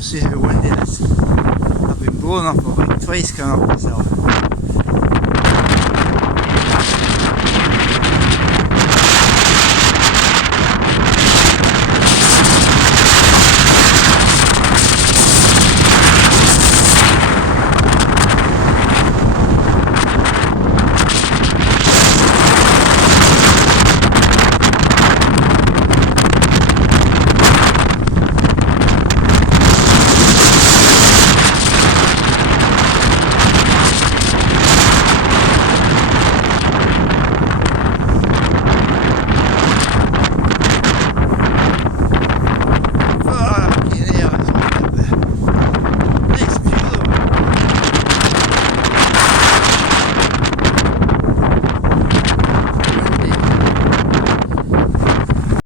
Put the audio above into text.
See how windy it is. I've been blown up about twice coming up myself.